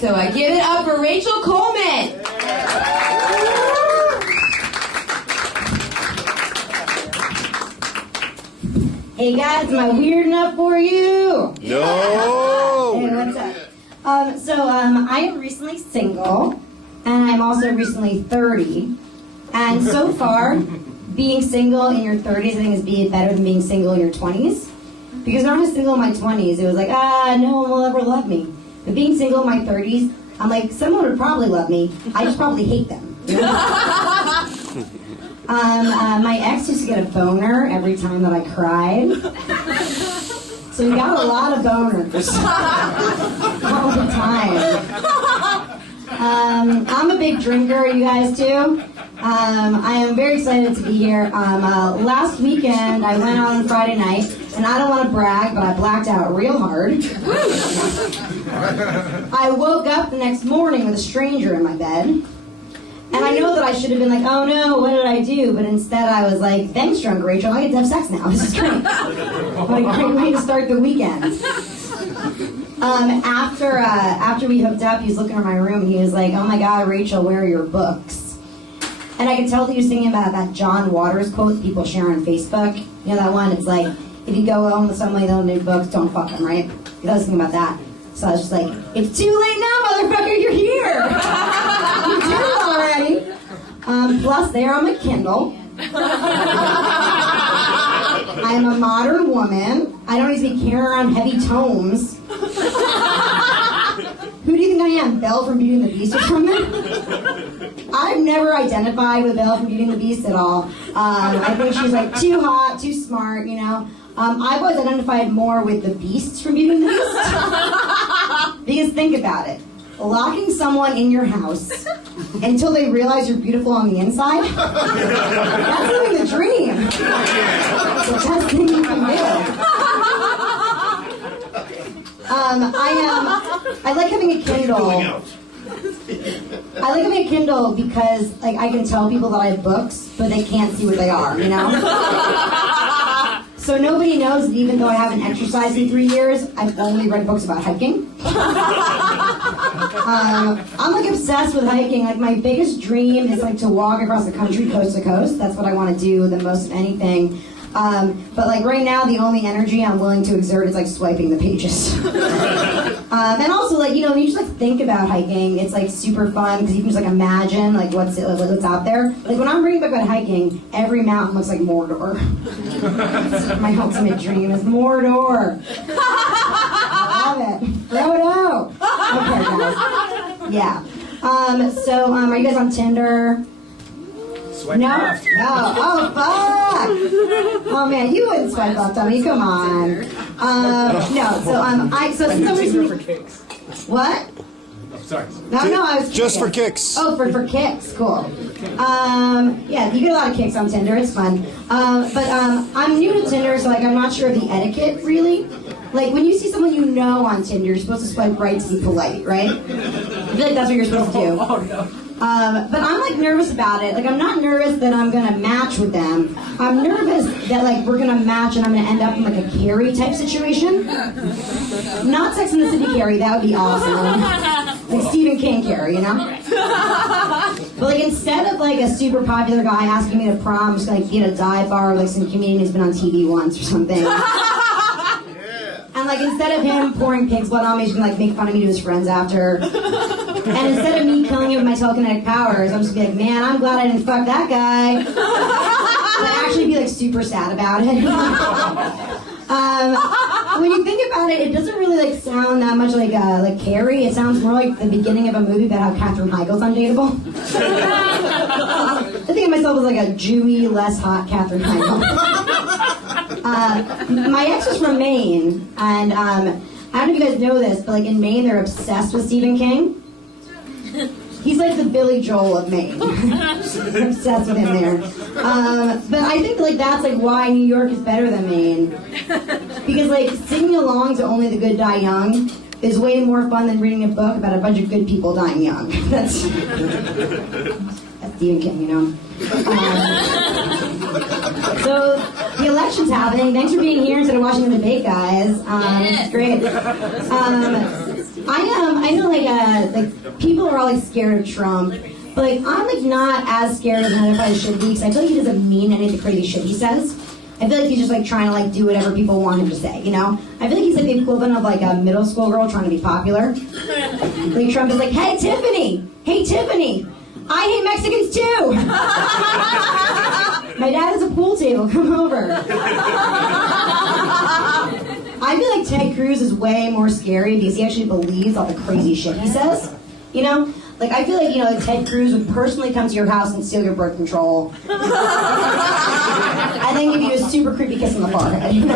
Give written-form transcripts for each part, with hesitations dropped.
So I give it up for Rachel Coleman. Hey guys, am I weird enough for you? No! Hey, what's up? I am recently single, and I'm also recently 30. And so far, being single in your 30s, I think, is better than being single in your 20s. Because when I was single in my 20s, it was like, no one will ever love me. But being single in my 30s, I'm like, someone would probably love me. I just probably hate them. You know? My ex used to get a boner every time that I cried. So we got a lot of boners all the time. I'm a big drinker, you guys too. I am very excited to be here. Last weekend, I went on Friday night, and I don't want to brag, but I blacked out real hard. I woke up the next morning with a stranger in my bed. And I know that I should have been like, oh no, what did I do? But instead I was like, thanks, drunk Rachel, I get to have sex now. This is great. What a great way to start the weekend. After we hooked up, he was looking at my room and he was like, oh my God, Rachel, where are your books? And I could tell that he was thinking about that John Waters quote that people share on Facebook. You know that one? It's like, if you go home with somebody that don't need books, don't fuck them, right? I was thinking about that. So I was just like, it's too late now, motherfucker, you're here! You did it already! Plus, they are on my Kindle. I am a modern woman. I don't need to be carrying around heavy tomes. Who do you think I am, Belle from Beauty and the Beast or something? I've never identified with Belle from Beauty and the Beast at all. I think she's like too hot, too smart, you know. I've always identified more with the beasts from Beauty and the Beast. Because think about it. Locking someone in your house until they realize you're beautiful on the inside, that's living the dream. It's the best thing you can do. I like having a Kindle. I like having a Kindle because I can tell people that I have books, but they can't see what they are, you know? So nobody knows that even though I haven't exercised in 3 years, I've only read books about hiking. I'm obsessed with hiking. My biggest dream is to walk across the country coast to coast. That's what I want to do the most of anything. But right now, the only energy I'm willing to exert is swiping the pages. And also when you just think about hiking, it's super fun because you can just imagine what's out there. When I'm reading a book about hiking, every mountain looks like Mordor. My ultimate dream is Mordor. Love it. Frodo. Okay, guys. Yeah. Are you guys on Tinder? No? Oh, fuck! Oh, man, you wouldn't swipe left on me. Come on. Since I'm recently... What? Sorry. No, I was kidding. Just for kicks. Oh, for kicks. Cool. Yeah, you get a lot of kicks on Tinder. It's fun. I'm new to Tinder, so I'm not sure of the etiquette, really. When you see someone you know on Tinder, you're supposed to swipe right to be polite, right? I feel like that's what you're supposed to do. Oh, no. But I'm nervous about it. I'm not nervous that I'm gonna match with them. I'm nervous that we're gonna match and I'm gonna end up in a Carrie type situation. Not Sex and the City Carrie, that would be awesome. Stephen King Carrie, you know? But instead of a super popular guy asking me to prom, I'm just gonna get a dive bar with some comedian who's been on TV once or something. And instead of him pouring pig's blood on me, he's gonna make fun of me to his friends after. And instead of me killing him with my telekinetic powers, I'm just gonna be man, I'm glad I didn't fuck that guy. But actually be super sad about it. When you think about it, it doesn't really sound that much like Carrie. It sounds more like the beginning of a movie about how Katherine Heigl's undateable. I think of myself as a Jewy, less hot Katherine Heigl. My ex is from Maine, and I don't know if you guys know this, but in Maine they're obsessed with Stephen King. He's the Billy Joel of Maine. I'm obsessed with him there. But I think that's why New York is better than Maine. Because singing along to Only the Good Die Young is way more fun than reading a book about a bunch of good people dying young. That's Stephen King, you know. So the election's happening. Thanks for being here instead of watching the debate, guys. It's great. I know Like, people are all like scared of Trump. But like, I'm like not as scared as another guy should be, because I feel like he doesn't mean any of the crazy shit he says. I feel like he's just like trying to like do whatever people want him to say, you know? I feel like he's like the equivalent of like a middle school girl trying to be popular. Like Trump is like, hey Tiffany, I hate Mexicans too. My dad has a pool table, come over. I feel like Ted Cruz is way more scary because he actually believes all the crazy shit he says, you know? Like, I feel like, you know, Ted Cruz would personally come to your house and steal your birth control. And then give you a super creepy kiss on the forehead. And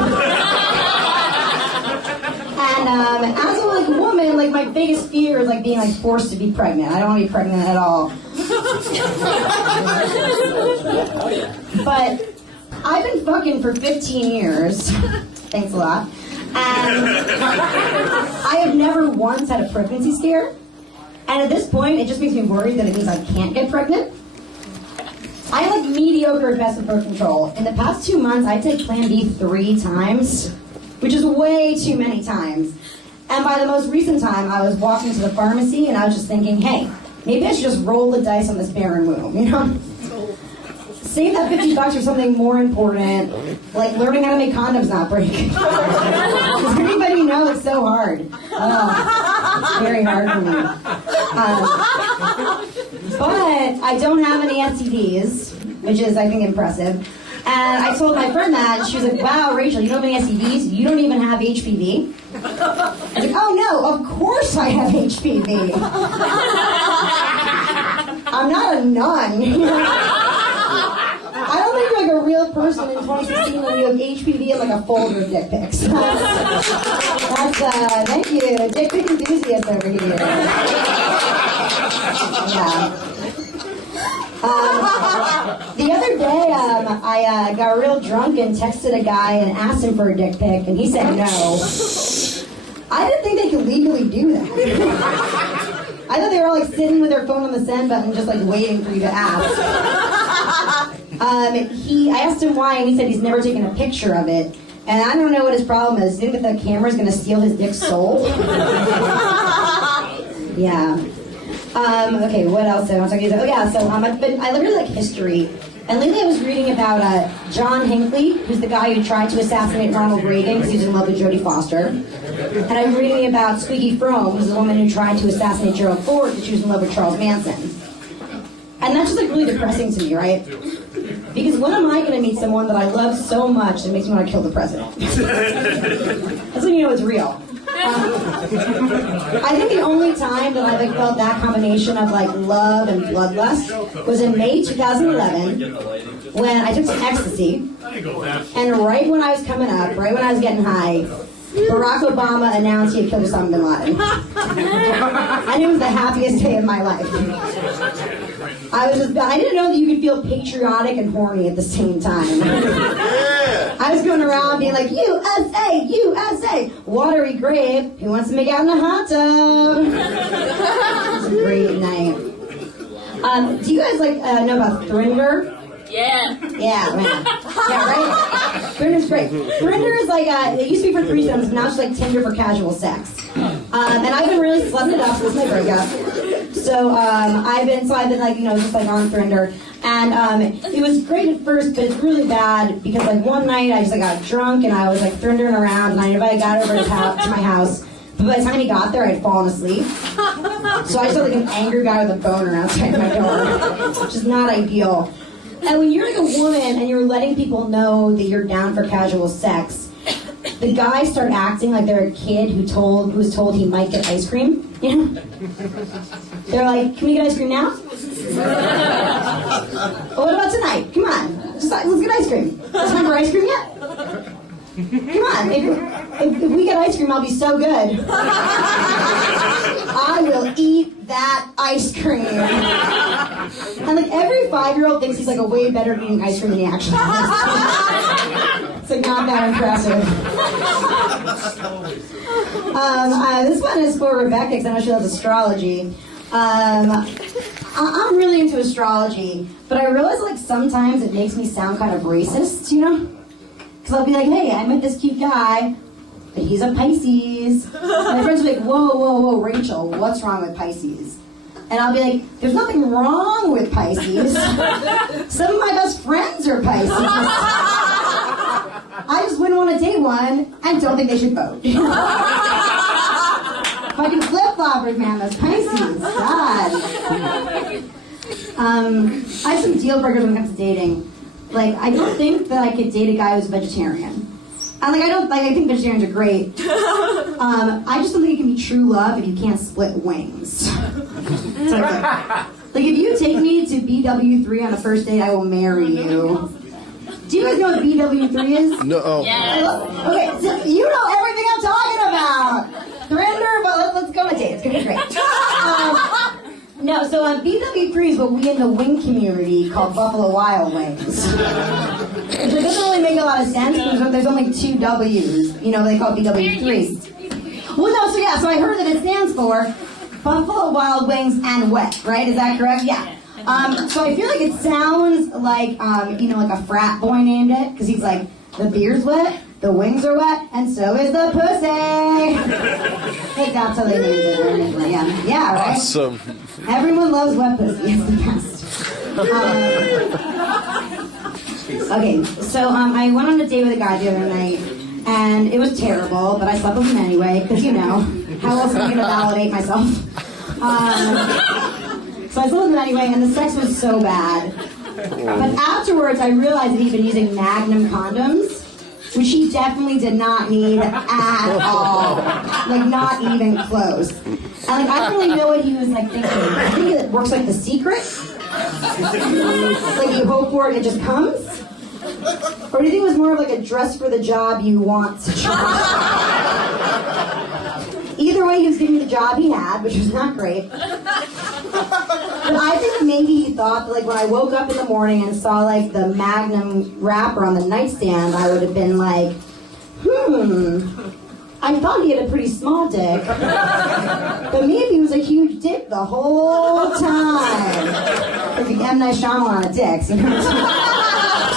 as a like woman, like my biggest fear is like being like forced to be pregnant. I don't want to be pregnant at all. But I've been fucking for 15 years. Thanks a lot. And I have never once had a pregnancy scare. And at this point, it just makes me worried that it means I can't get pregnant. I have like mediocre at best with birth control. In the past 2 months, I take Plan B 3 times, which is way too many times. And by the most recent time, I was walking to the pharmacy and I was just thinking, hey, maybe I should just roll the dice on this barren womb, you know? Save that $50 for something more important, like learning how to make condoms not break. Does anybody know it's so hard? It's very hard for me. But I don't have any STDs, which is, I think, impressive. And I told my friend that, and she was like, wow, Rachel, you don't have any STDs? You don't even have HPV? I was like, oh no, of course I have HPV. I'm not a nun. I don't think you're like a real person in 2016 when you have HPV and like a folder of dick pics. That's, thank you, dick pic enthusiast over here. Yeah. The other day, I got real drunk and texted a guy and asked him for a dick pic, and he said no. I didn't think they could legally do that. I thought they were all like sitting with their phone on the send button, just like waiting for you to ask. I asked him why, and he said he's never taken a picture of it. And I don't know what his problem is. Do you think that the camera's going to steal his dick's soul? Yeah. Okay, what else did I want to talk to you about? Oh, yeah, so I really like history. And lately I was reading about John Hinckley, who's the guy who tried to assassinate Ronald Reagan because he was in love with Jodie Foster. And I'm reading about Squeaky Fromme, who's the woman who tried to assassinate Gerald Ford because she was in love with Charles Manson. And that's just like really depressing to me, right? Because when am I going to meet someone that I love so much that makes me want to kill the president? That's when you know it's real. I think the only time that I like felt that combination of like love and bloodlust was in May 2011 when I took some ecstasy, and right when I was coming up, right when I was getting high, Barack Obama announced he had killed Osama bin Laden. And it was the happiest day of my life. I didn't know that you could feel patriotic and horny at the same time. I was going around being like, USA, USA, watery grave, who wants to make out in a hot tub? It was a great night. Do you guys know about Thrinder? Yeah. Yeah, man. Yeah, right? Thrinder's great. Thrinder is like, it used to be for threesomes, now it's like Tinder for casual sex. And I've been really slugging it up since my breakup. So I've been like, you know, just like on Thrinder. And it was great at first, but it's really bad because like one night I just like got drunk and I was like Thrindering around and I invited a guy over to my house. But by the time he got there, I'd fallen asleep. So I just had like an angry guy with a boner outside my door, which is not ideal. And when you're like a woman and you're letting people know that you're down for casual sex, the guys start acting like they're a kid who was told he might get ice cream. You know? They're like, can we get ice cream now? Well, what about tonight? Come on, let's get ice cream. Is it time for ice cream yet? Come on, if we get ice cream, I'll be so good. I will eat that ice cream. And like every 5-year-old thinks he's like a way better at eating ice cream than he actually is. It's like not that impressive. This one is for Rebecca because I know she loves astrology. I'm really into astrology, but I realize like sometimes it makes me sound kind of racist, you know? Because I'll be like, hey, I met this cute guy, but he's a Pisces. My friends are like, whoa, Rachel, what's wrong with Pisces? And I'll be like, there's nothing wrong with Pisces. Some of my best friends are Pisces. I just wouldn't want to date one and don't think they should vote. Fucking flip-floppers, man, those Pisces. God. I have some deal breakers when it comes to dating. Like, I don't think that I could date a guy who's vegetarian. And I think vegetarians are great. I just don't think it can be true love if you can't split wings. Like if you take me to BW3 on the first date, I will marry you. Do you guys know what BW3 is? No. Yes. Okay, so you know everything I'm talking about. Surrender, but let's go on a date. It's gonna be great. No, so BW3 is what we in the wing community call Buffalo Wild Wings. Which doesn't really make a lot of sense because there's only 2 W's. You know, they call it BW3. Well, no, so I heard that it stands for Buffalo Wild Wings and Wet, right? Is that correct? Yeah. So I feel like it sounds like, like a frat boy named it because he's like, the beer's wet, the wings are wet, and so is the pussy. Like that's how they named it. Yeah, right? Awesome. Everyone loves wet pussy. It's the best. Okay, so I went on a date with a guy the other night, and it was terrible, but I slept with him anyway, because, how else am I going to validate myself? So I slept with him anyway, and the sex was so bad. But afterwards, I realized that he'd been using Magnum condoms, which he definitely did not need at all. Like, not even close. And, I don't really know what he was, thinking. I think it works like The Secret. Like, you hope for it, it just comes. Or do you think it was more of like a dress for the job you want situation? Either way, he was giving me the job he had, which was not great. But I think maybe he thought that, when I woke up in the morning and saw, the Magnum wrapper on the nightstand, I would have been like, I thought he had a pretty small dick. But maybe it was a huge dick the whole time. Like the M. Night Shyamalan of dicks,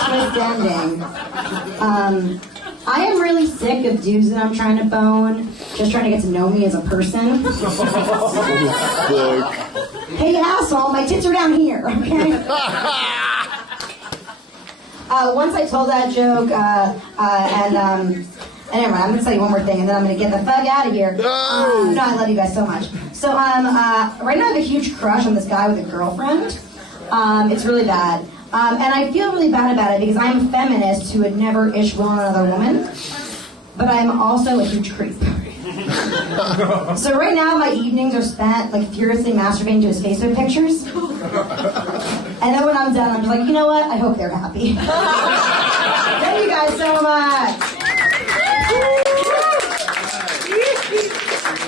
Twist ending. I am really sick of dudes that I'm trying to bone, just trying to get to know me as a person. Hey, asshole, my tits are down here, okay? Once I told that joke, and anyway, I'm going to tell you one more thing, and then I'm going to get the fuck out of here. No, I love you guys so much. So, right now I have a huge crush on this guy with a girlfriend. It's really bad. And I feel really bad about it because I'm a feminist who would never ish will on another woman. But I'm also a huge creep. So right now my evenings are spent furiously masturbating to his Facebook pictures. And then when I'm done, I'm just like, you know what? I hope they're happy. Thank you guys so much.